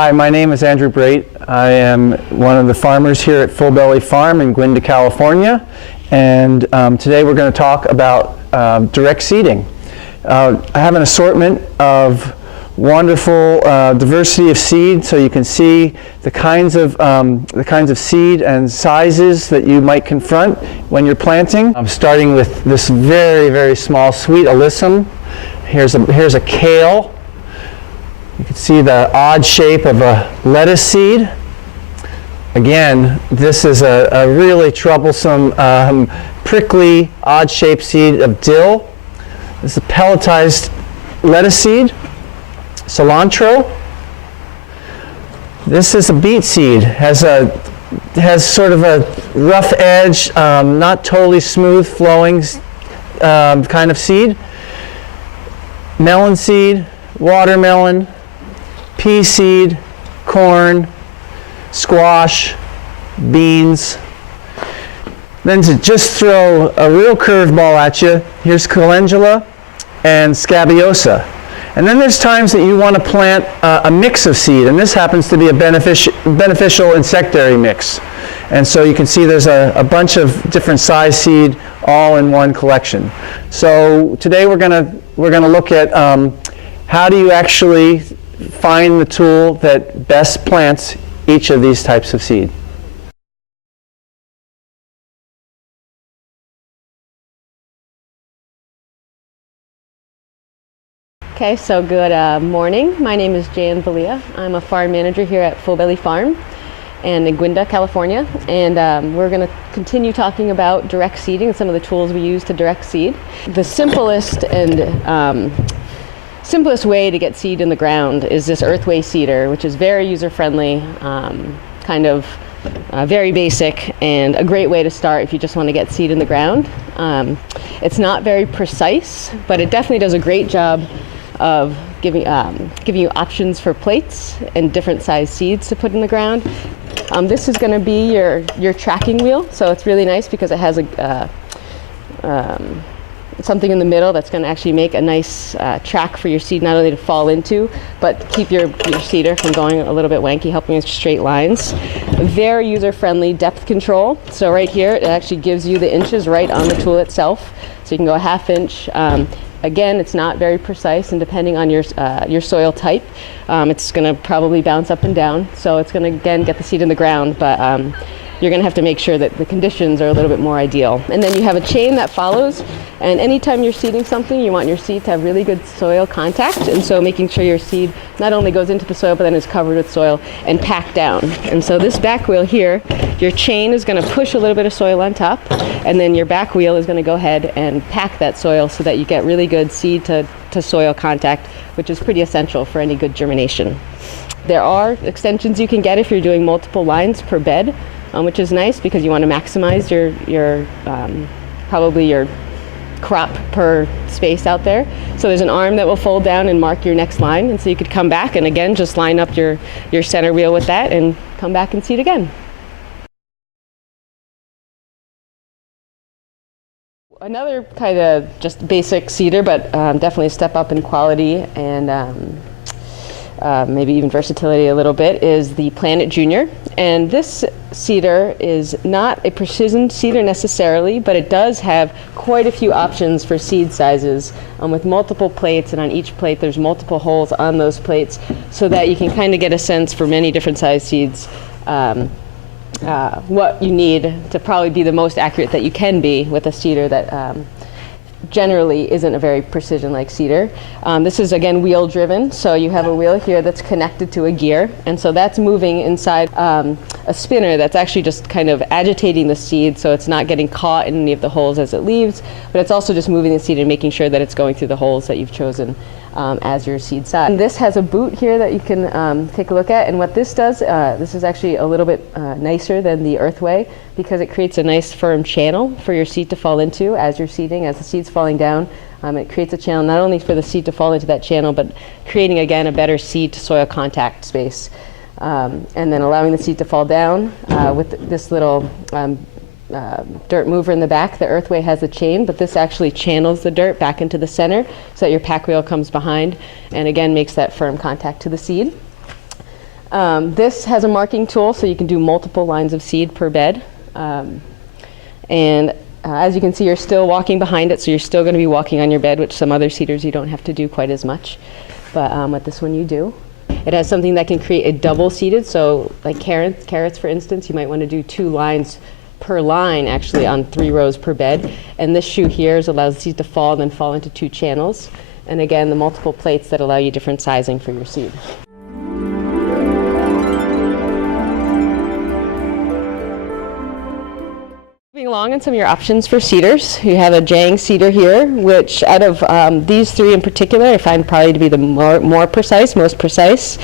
Hi, my name is Andrew Brait. I am one of the farmers here at Full Belly Farm in Gwynda, California, and today we're going to talk about direct seeding. I have an assortment of wonderful diversity of seed, so you can see the kinds of seed and sizes that you might confront when you're planting. I'm starting with this very, very small sweet alyssum. Here's a kale. You can see the odd shape of a lettuce seed. Again, this is a really troublesome, prickly, odd-shaped seed of dill. This is a pelletized lettuce seed. Cilantro. This is a beet seed. Has sort of a rough edge, not totally smooth flowing kind of seed. Melon seed, watermelon, pea seed, corn, squash, beans. Then to just throw a real curveball at you, here's calendula and scabiosa. And then there's times that you want to plant a mix of seed, and this happens to be a beneficial insectary mix. And so you can see there's a bunch of different size seed all in one collection. So today we're going to look at how do you actually find the tool that best plants each of these types of seed. Okay, so good morning. My name is Jang. I'm a farm manager here at Full Belly Farm and in Gwynda, California. And we're going to continue talking about direct seeding and some of the tools we use to direct seed. The simplest way to get seed in the ground is this Earthway seeder, which is very user-friendly, very basic, and a great way to start if you just want to get seed in the ground. It's not very precise, but it definitely does a great job of giving you options for plates and different size seeds to put in the ground. This is going to be your tracking wheel, so it's really nice because it has something in the middle that's going to actually make a nice track for your seed, not only to fall into, but keep your seeder from going a little bit wanky, helping with straight lines. Very user-friendly depth control. So right here, it actually gives you the inches right on the tool itself. So you can go a ½ inch. Again, it's not very precise, and depending on your soil type, it's going to probably bounce up and down. So it's going to, again, get the seed in the ground, but you're going to have to make sure that the conditions are a little bit more ideal. And then you have a chain that follows, and anytime you're seeding something, you want your seed to have really good soil contact, and so making sure your seed not only goes into the soil, but then is covered with soil and packed down. And so this back wheel here, your chain is going to push a little bit of soil on top, and then your back wheel is going to go ahead and pack that soil so that you get really good seed to soil contact, which is pretty essential for any good germination. There are extensions you can get if you're doing multiple lines per bed, which is nice because you want to maximize your probably your crop per space out there. So there's an arm that will fold down and mark your next line, and so you could come back and again just line up your center wheel with that and come back and seed again. Another kind of just basic seeder, but definitely a step up in quality and maybe even versatility a little bit, is the Planet Junior. And this seeder is not a precision seeder necessarily, but it does have quite a few options for seed sizes with multiple plates, and on each plate there's multiple holes on those plates so that you can kind of get a sense for many different size seeds what you need to probably be the most accurate that you can be with a seeder that generally isn't a very precision-like seeder. This is, again, wheel-driven, so you have a wheel here that's connected to a gear, and so that's moving inside a spinner that's actually just kind of agitating the seed so it's not getting caught in any of the holes as it leaves, but it's also just moving the seed and making sure that it's going through the holes that you've chosen as your seed size. And this has a boot here that you can take a look at, and what this does, this is actually a little bit nicer than the Earthway because it creates a nice firm channel for your seed to fall into as you're seeding. As the seed's falling down, it creates a channel not only for the seed to fall into that channel, but creating, again, a better seed to soil contact space. And then allowing the seed to fall down with this little dirt mover in the back. The Earthway has a chain, but this actually channels the dirt back into the center so that your pack wheel comes behind and again makes that firm contact to the seed. This has a marking tool, so you can do multiple lines of seed per bed. As you can see, you're still walking behind it, so you're still going to be walking on your bed, which some other seeders you don't have to do quite as much. But with this one you do. It has something that can create a double seeded, so like carrots for instance, you might want to do 2 lines per line actually on 3 rows per bed. And this shoe here allows the seed to fall and then fall into 2 channels. And again, the multiple plates that allow you different sizing for your seed. Moving along on some of your options for seeders, you have a Jang seeder here, which out of these 3 in particular, I find probably to be the most precise.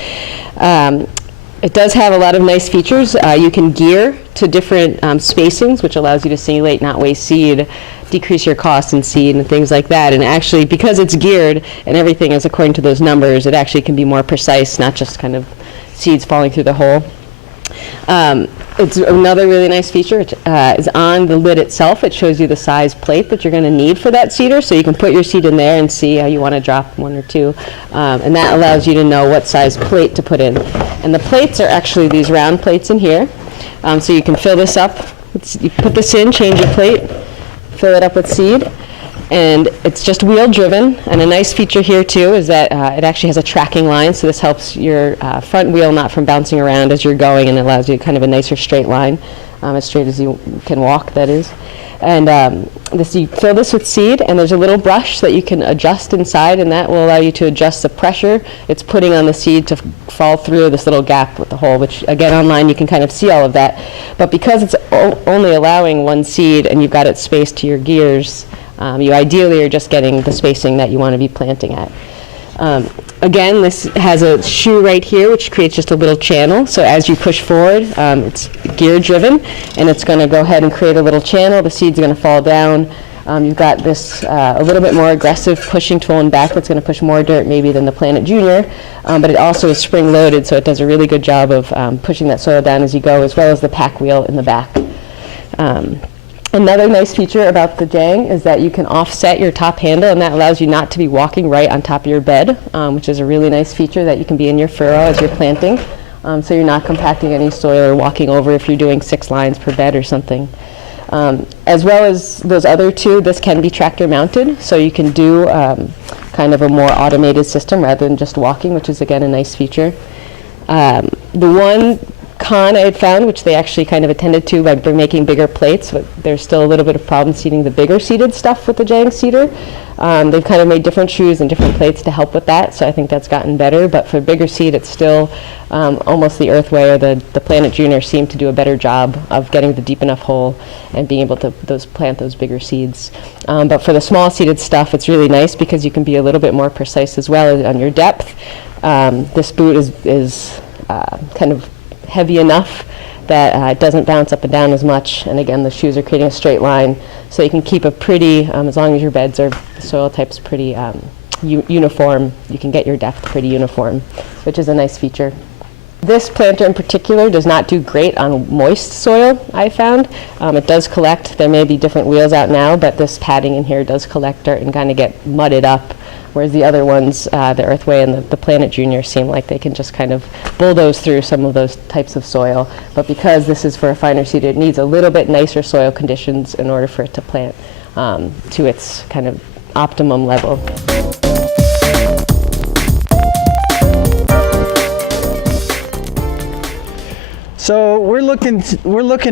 It does have a lot of nice features. You can gear to different spacings, which allows you to singulate, not waste seed, decrease your costs in seed and things like that. And actually, because it's geared and everything is according to those numbers, it actually can be more precise, not just kind of seeds falling through the hole. It's another really nice feature. It is on the lid itself. It shows you the size plate that you're going to need for that seeder, so you can put your seed in there and see how you want to drop 1 or 2. And that allows you to know what size plate to put in. And the plates are actually these round plates in here. So you can fill this up. You put this in, change your plate, fill it up with seed. And it's just wheel driven, and a nice feature here too is that it actually has a tracking line, so this helps your front wheel not from bouncing around as you're going, and allows you kind of a nicer straight line, as straight as you can walk, that is. And you fill this with seed, and there's a little brush that you can adjust inside, and that will allow you to adjust the pressure it's putting on the seed to fall through this little gap with the hole, which again online you can kind of see all of that. But because it's only allowing 1 seed and you've got it spaced to your gears, you ideally are just getting the spacing that you want to be planting at. Again, this has a shoe right here, which creates just a little channel. So as you push forward, it's gear driven, and it's going to go ahead and create a little channel. The seed's going to fall down. You've got this a little bit more aggressive pushing tool in back that's going to push more dirt maybe than the Planet Junior, but it also is spring loaded, so it does a really good job of pushing that soil down as you go, as well as the pack wheel in the back. Another nice feature about the Jang is that you can offset your top handle, and that allows you not to be walking right on top of your bed, which is a really nice feature that you can be in your furrow as you're planting, so you're not compacting any soil or walking over if you're doing 6 lines per bed or something. As well as those other 2, this can be tractor mounted, so you can do kind of a more automated system rather than just walking, which is again a nice feature. The one con I had found, which they actually kind of attended to by making bigger plates, but there's still a little bit of problem seeding the bigger seeded stuff with the Jang seeder. They've kind of made different shoes and different plates to help with that, so I think that's gotten better. But for bigger seed, it's still almost the Earthway or the Planet Junior seem to do a better job of getting the deep enough hole and being able to plant those bigger seeds. But for the small seeded stuff, it's really nice because you can be a little bit more precise as well on your depth. This boot is kind of heavy enough that it doesn't bounce up and down as much, and again the shoes are creating a straight line, so you can keep a pretty, as long as your beds are, the soil type's pretty uniform, you can get your depth pretty uniform, which is a nice feature. This planter in particular does not do great on moist soil, I found. It does collect, there may be different wheels out now, but this padding in here does collect dirt and kind of get mudded up, whereas the other ones, the Earthway and the Planet Junior, seem like they can just kind of bulldoze through some of those types of soil. But because this is for a finer seeder, it needs a little bit nicer soil conditions in order for it to plant to its kind of optimum level. So we're looking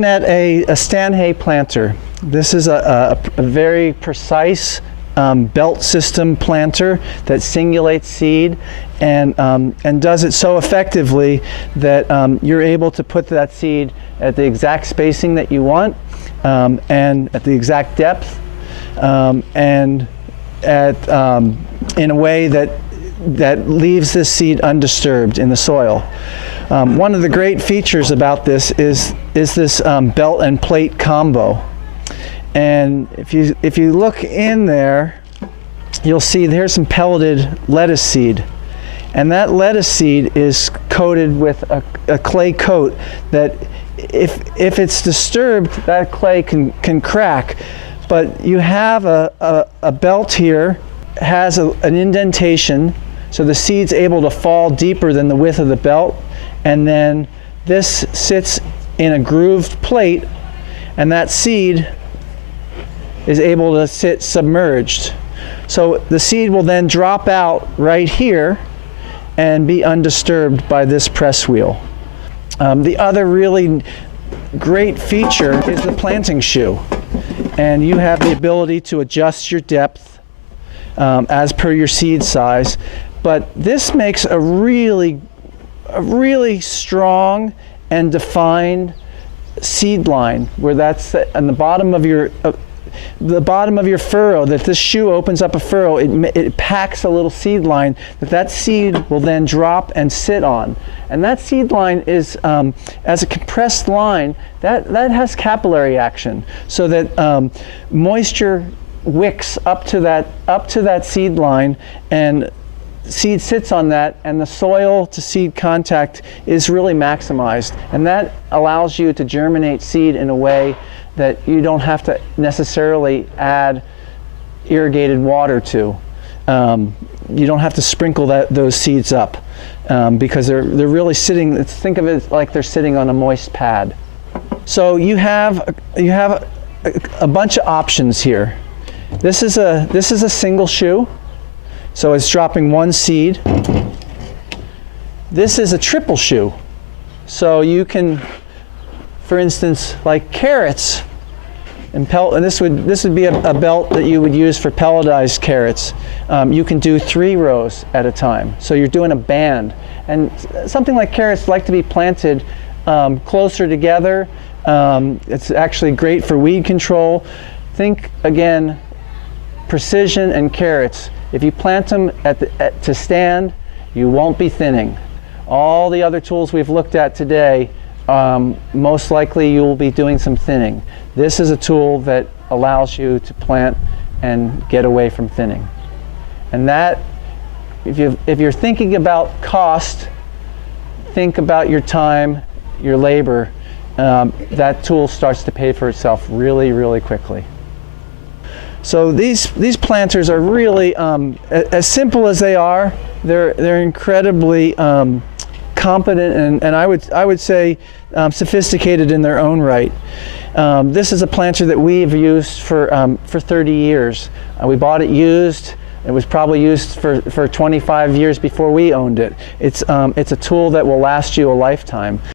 at a Stanhay planter. This is a very precise belt system planter that singulates seed and does it so effectively that you're able to put that seed at the exact spacing that you want and at the exact depth and in a way that leaves this seed undisturbed in the soil. One of the great features about this is this belt and plate combo. And if you look in there, you'll see there's some pelleted lettuce seed. And that lettuce seed is coated with a clay coat that if it's disturbed, that clay can crack. But you have a belt here, has an indentation, so the seed's able to fall deeper than the width of the belt. and then this sits in a grooved plate, and that seed is able to sit submerged. So the seed will then drop out right here and be undisturbed by this press wheel. The other really great feature is the planting shoe, and you have the ability to adjust your depth as per your seed size, but this makes a really strong and defined seed line, where that's on the bottom of your furrow, that this shoe opens up a furrow, it packs a little seed line that seed will then drop and sit on. And that seed line is, as a compressed line, that has capillary action, so that moisture wicks up to that seed line, and seed sits on that, and the soil to seed contact is really maximized, and that allows you to germinate seed in a way that you don't have to necessarily add irrigated water to. You don't have to sprinkle those seeds up, because they're really sitting. Think of it like they're sitting on a moist pad. So you have a bunch of options here. This is a single shoe, so it's dropping one seed. This is a triple shoe, so you can, for instance, like carrots, and this would be a belt that you would use for pelletized carrots. You can do 3 rows at a time, so you're doing a band. And something like carrots like to be planted closer together. It's actually great for weed control. Think again, precision and carrots. If you plant them to stand, you won't be thinning. All the other tools we've looked at today, most likely you will be doing some thinning. This is a tool that allows you to plant and get away from thinning. And that, if you're thinking about cost, think about your time, your labor. That tool starts to pay for itself really quickly. So these planters are really, as simple as they are, they're incredibly competent and I would say sophisticated in their own right. This is a planter that we've used for 30 years. We bought it used. It was probably used for 25 years before we owned it. It's a tool that will last you a lifetime.